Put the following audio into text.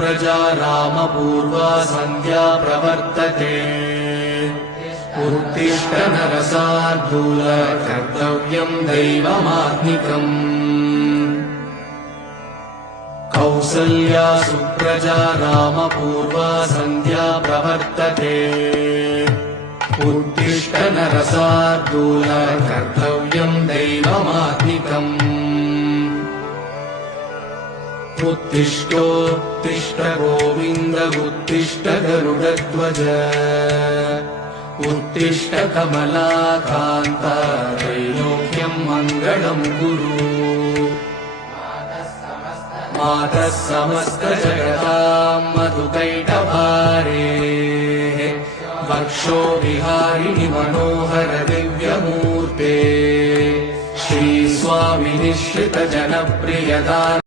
सुप्रजा रामपूर्वा सन्ध्या प्रवर्तते उत्तिष्ठ नरसार्दूल कर्तव्यम् दैवमात्मिकम् कौसल्या सुप्रजा रामपूर्वा सन्ध्या प्रवर्तते उत्तिष्ठ नरसार्दूल कर्तव्यम् दैवमात्मिकम् उत्तिष्ठोत्तिष्ठ गोविन्द उत्तिष्ठ गरुडध्वज उत्तिष्ठ कमलाकान्त त्रैलोक्यम् मङ्गलम् कुरु मातः समस्त जगताम् मधुकैटभारे वक्षो विहारिणि मनोहर दिव्यमूर्ते श्रीस्वामिनिश्रित जनप्रियदान